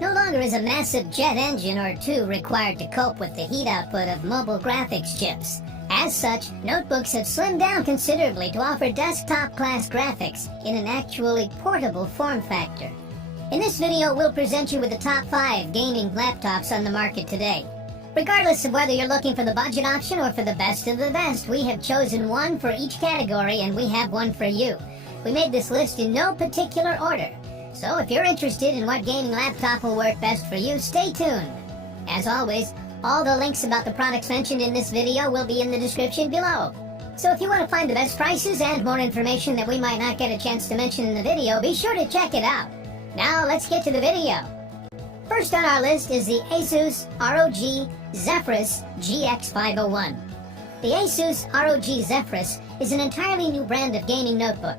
No longer is a massive jet engine or two required to cope with the heat output of mobile graphics chips. As such, notebooks have slimmed down considerably to offer desktop-class graphics in an actually portable form factor. In this video, we'll present you with the top 5 gaming laptops on the market today. Regardless of whether you're looking for the budget option or for the best of the best, we have chosen one for each category and we have one for you. We made this list in no particular order. So if you're interested in what gaming laptop will work best for you, stay tuned. As always, all the links about the products mentioned in this video will be in the description below. So if you want to find the best prices and more information that we might not get a chance to mention in the video, be sure to check it out. Now let's get to the video. First on our list is the Asus ROG Zephyrus GX501. The Asus ROG Zephyrus is an entirely new brand of gaming notebook.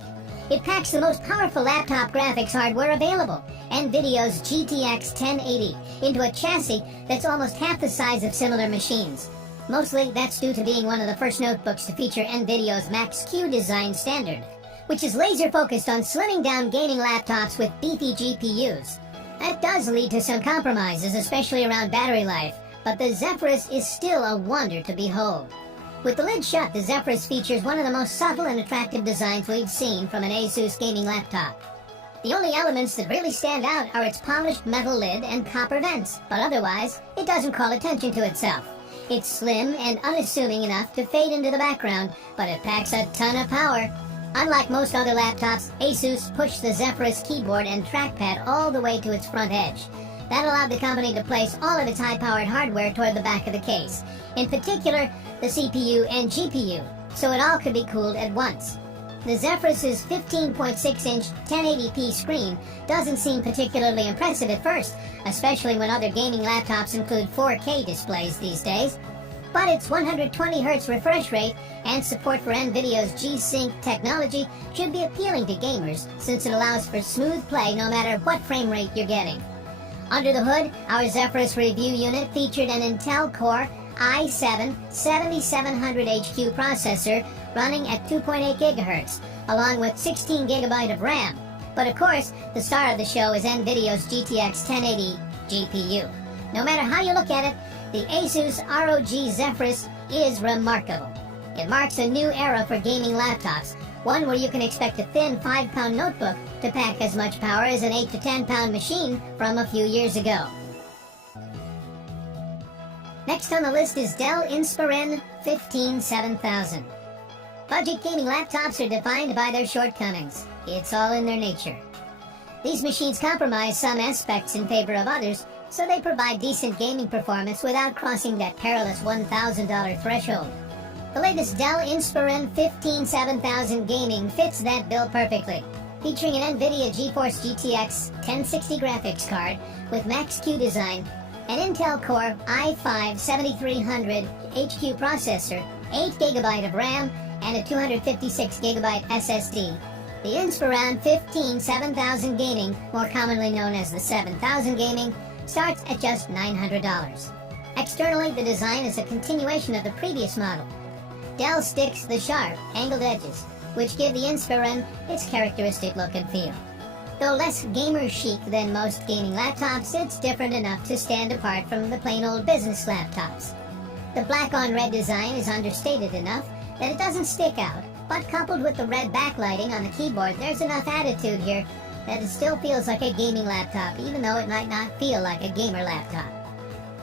It packs the most powerful laptop graphics hardware available, NVIDIA's GTX 1080, into a chassis that's almost half the size of similar machines. Mostly that's due to being one of the first notebooks to feature NVIDIA's Max-Q design standard, which is laser focused on slimming down gaming laptops with beefy GPUs. That does lead to some compromises, especially around battery life, but the Zephyrus is still a wonder to behold. With the lid shut, the Zephyrus features one of the most subtle and attractive designs we've seen from an Asus gaming laptop. The only elements that really stand out are its polished metal lid and copper vents, but otherwise, it doesn't call attention to itself. It's slim and unassuming enough to fade into the background, but it packs a ton of power. Unlike most other laptops, Asus pushed the Zephyrus keyboard and trackpad all the way to its front edge. That allowed the company to place all of its high-powered hardware toward the back of the case, in particular, the CPU and GPU, so it all could be cooled at once. The Zephyrus's 15.6-inch 1080p screen doesn't seem particularly impressive at first, especially when other gaming laptops include 4K displays these days. But its 120Hz refresh rate and support for NVIDIA's G-Sync technology should be appealing to gamers, since it allows for smooth play no matter what frame rate you're getting. Under the hood, our Zephyrus review unit featured an Intel Core i7-7700HQ processor running at 2.8 GHz, along with 16 GB of RAM. But of course, the star of the show is NVIDIA's GTX 1080 GPU. No matter how you look at it, the Asus ROG Zephyrus is remarkable. It marks a new era for gaming laptops, one where you can expect a thin 5-pound notebook to pack as much power as an 8 to 10-pound machine from a few years ago. Next on the list is Dell Inspiron 15-7000. Budget gaming laptops are defined by their shortcomings. It's all in their nature. These machines compromise some aspects in favor of others, so they provide decent gaming performance without crossing that perilous $1,000 threshold. The latest Dell Inspiron 15-7000 Gaming fits that bill perfectly, featuring an NVIDIA GeForce GTX 1060 graphics card with Max-Q design, an Intel Core i5-7300 HQ processor, 8 GB of RAM, and a 256 GB SSD. The Inspiron 15-7000 Gaming, more commonly known as the 7000 Gaming, starts at just $900. Externally, the design is a continuation of the previous model. Dell sticks the sharp, angled edges, which give the Inspiron its characteristic look and feel. Though less gamer chic than most gaming laptops, it's different enough to stand apart from the plain old business laptops. The black-on-red design is understated enough that it doesn't stick out, but coupled with the red backlighting on the keyboard, there's enough attitude here that it still feels like a gaming laptop, even though it might not feel like a gamer laptop.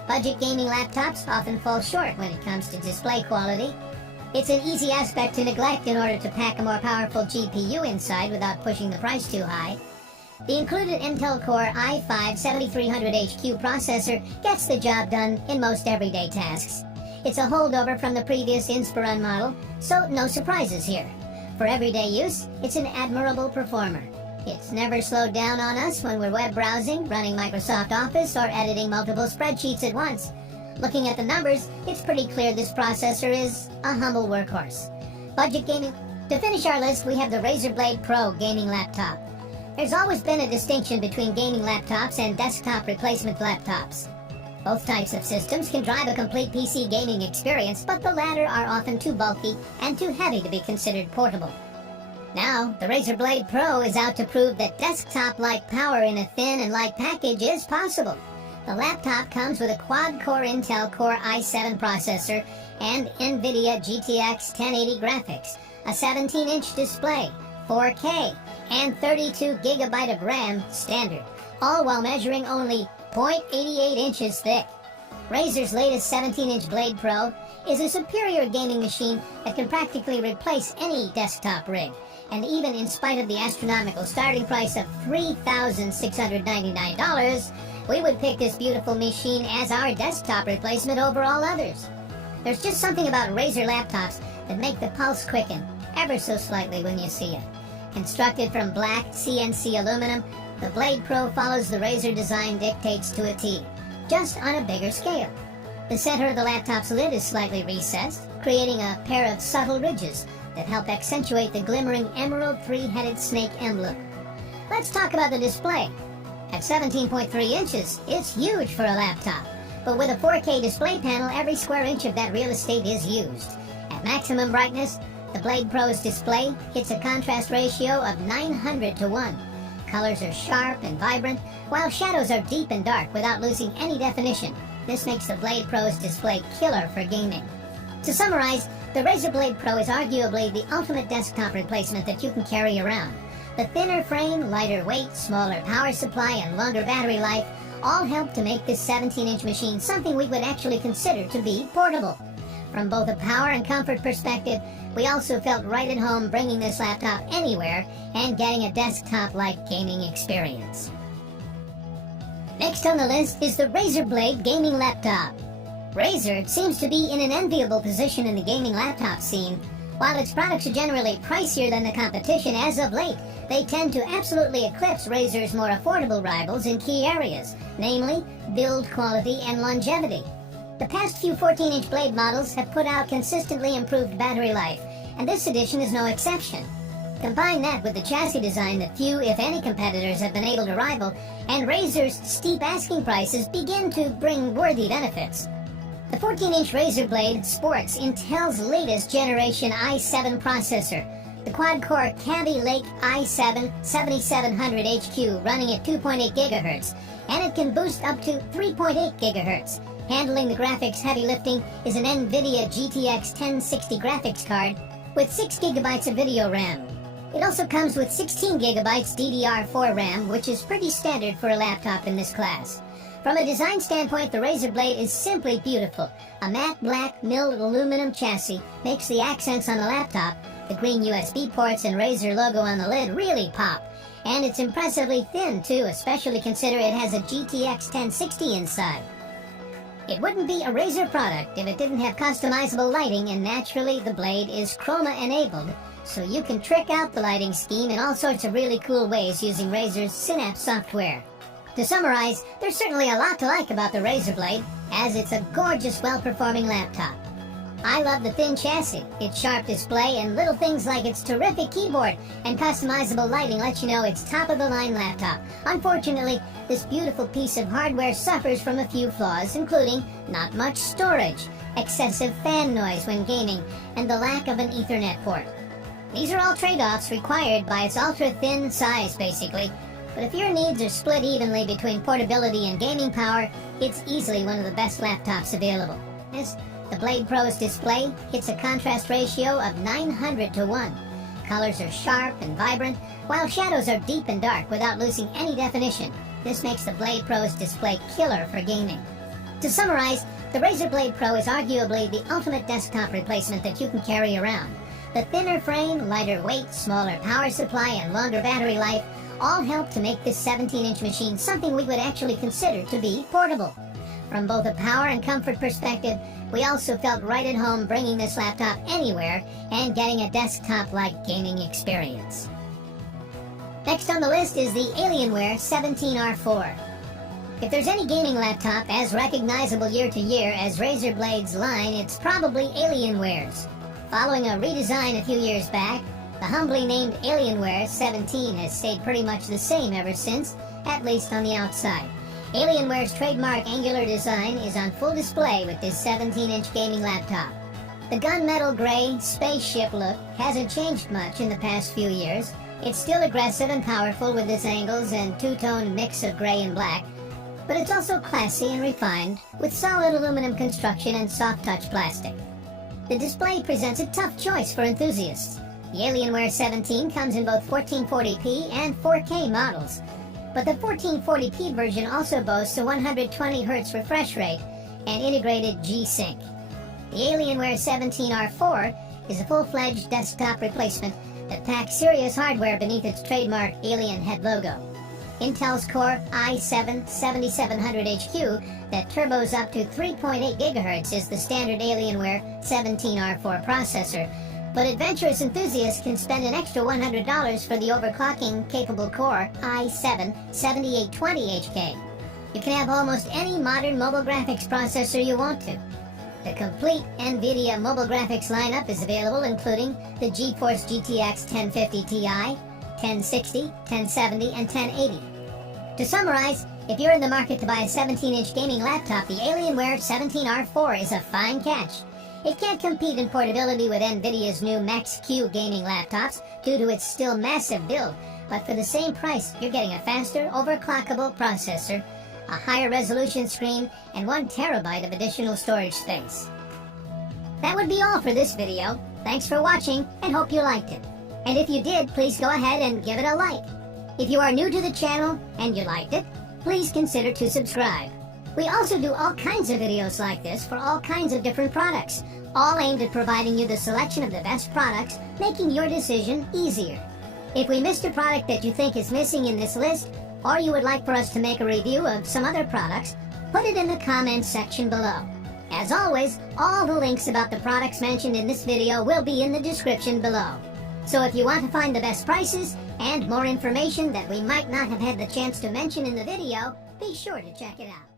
Budget gaming laptops often fall short when it comes to display quality. It's an easy aspect to neglect in order to pack a more powerful GPU inside without pushing the price too high. The included Intel Core i5-7300HQ processor gets the job done in most everyday tasks. It's a holdover from the previous Inspiron model, so no surprises here. For everyday use, it's an admirable performer. It's never slowed down on us when we're web browsing, running Microsoft Office, or editing multiple spreadsheets at once. Looking at the numbers, it's pretty clear this processor is a humble workhorse. Budget gaming. To finish our list, we have the Razer Blade Pro gaming laptop. There's always been a distinction between gaming laptops and desktop replacement laptops. Both types of systems can drive a complete PC gaming experience, but the latter are often too bulky and too heavy to be considered portable. Now, the Razer Blade Pro is out to prove that desktop-like power in a thin and light package is possible. The laptop comes with a quad-core Intel Core i7 processor and NVIDIA GTX 1080 graphics, a 17-inch display, 4K, and 32 GB of RAM standard, all while measuring only 0.88 inches thick. Razer's latest 17-inch Blade Pro is a superior gaming machine that can practically replace any desktop rig. And even in spite of the astronomical starting price of $3,699, we would pick this beautiful machine as our desktop replacement over all others. There's just something about Razer laptops that make the pulse quicken ever so slightly when you see it. Constructed from black CNC aluminum, the Blade Pro follows the Razer design dictates to a T, just on a bigger scale. The center of the laptop's lid is slightly recessed, creating a pair of subtle ridges that help accentuate the glimmering emerald three-headed snake emblem. Let's talk about the display. At 17.3 inches, it's huge for a laptop, but with a 4K display panel, every square inch of that real estate is used. At maximum brightness, the Blade Pro's display hits a contrast ratio of 900 to 1. Colors are sharp and vibrant, while shadows are deep and dark without losing any definition. This makes the Blade Pro's display killer for gaming. To summarize, the Razer Blade Pro is arguably the ultimate desktop replacement that you can carry around. The thinner frame, lighter weight, smaller power supply, and longer battery life all help to make this 17-inch machine something we would actually consider to be portable. From both a power and comfort perspective, we also felt right at home bringing this laptop anywhere and getting a desktop-like gaming experience. Next on the list is the Razer Blade Gaming Laptop. Razer seems to be in an enviable position in the gaming laptop scene. While its products are generally pricier than the competition as of late, they tend to absolutely eclipse Razer's more affordable rivals in key areas, namely build quality and longevity. The past few 14-inch Blade models have put out consistently improved battery life, and this edition is no exception. Combine that with the chassis design that few, if any, competitors have been able to rival, and Razer's steep asking prices begin to bring worthy benefits. The 14-inch Razer Blade sports Intel's latest generation i7 processor, the quad-core Kaby Lake i7 7700 HQ running at 2.8 GHz, and it can boost up to 3.8 GHz. Handling the graphics heavy lifting is an NVIDIA GTX 1060 graphics card with 6 GB of video RAM. It also comes with 16 GB DDR4 RAM, which is pretty standard for a laptop in this class. From a design standpoint, the Razer Blade is simply beautiful. A matte black milled aluminum chassis makes the accents on the laptop, the green USB ports and Razer logo on the lid really pop. And it's impressively thin too, especially consider it has a GTX 1060 inside. It wouldn't be a Razer product if it didn't have customizable lighting, and naturally the Blade is chroma enabled, so you can trick out the lighting scheme in all sorts of really cool ways using Razer's Synapse software. To summarize, there's certainly a lot to like about the Razer Blade, as it's a gorgeous, well-performing laptop. I love the thin chassis, its sharp display, and little things like its terrific keyboard and customizable lighting let you know it's top-of-the-line laptop. Unfortunately, this beautiful piece of hardware suffers from a few flaws, including not much storage, excessive fan noise when gaming, and the lack of an Ethernet port. These are all trade-offs required by its ultra-thin size, basically. But if your needs are split evenly between portability and gaming power, it's easily one of the best laptops available. The Blade Pro's display hits a contrast ratio of 900 to 1. Colors are sharp and vibrant, while shadows are deep and dark without losing any definition. This makes the Blade Pro's display killer for gaming. To summarize, the Razer Blade Pro is arguably the ultimate desktop replacement that you can carry around. The thinner frame, lighter weight, smaller power supply, and longer battery life all help to make this 17-inch machine something we would actually consider to be portable. From both a power and comfort perspective, we also felt right at home bringing this laptop anywhere and getting a desktop-like gaming experience. Next on the list is the Alienware 17R4. If there's any gaming laptop as recognizable year to year as Razer Blade's line, it's probably Alienware's. Following a redesign a few years back, the humbly named Alienware 17 has stayed pretty much the same ever since, at least on the outside. Alienware's trademark angular design is on full display with this 17-inch gaming laptop. The gunmetal gray spaceship look hasn't changed much in the past few years. It's still aggressive and powerful with its angles and two-tone mix of gray and black, but it's also classy and refined with solid aluminum construction and soft-touch plastic. The display presents a tough choice for enthusiasts. The Alienware 17 comes in both 1440p and 4K models, but the 1440p version also boasts a 120Hz refresh rate and integrated G-Sync. The Alienware 17R4 is a full-fledged desktop replacement that packs serious hardware beneath its trademark Alien head logo. Intel's Core i7-7700HQ that turbos up to 3.8 GHz is the standard Alienware 17R4 processor, but adventurous enthusiasts can spend an extra $100 for the overclocking-capable Core i7-7820HK. You can have almost any modern mobile graphics processor you want to. The complete NVIDIA mobile graphics lineup is available, including the GeForce GTX 1050 Ti, 1060, 1070, and 1080. To summarize, if you're in the market to buy a 17-inch gaming laptop, the Alienware 17R4 is a fine catch. It can't compete in portability with NVIDIA's new Max-Q gaming laptops due to its still massive build, but for the same price, you're getting a faster, overclockable processor, a higher resolution screen, and 1 terabyte of additional storage space. That would be all for this video. Thanks for watching and hope you liked it. And if you did, please go ahead and give it a like. If you are new to the channel and you liked it, please consider to subscribe. We also do all kinds of videos like this for all kinds of different products, all aimed at providing you the selection of the best products, making your decision easier. If we missed a product that you think is missing in this list, or you would like for us to make a review of some other products, put it in the comments section below. As always, all the links about the products mentioned in this video will be in the description below. So if you want to find the best prices and more information that we might not have had the chance to mention in the video, be sure to check it out.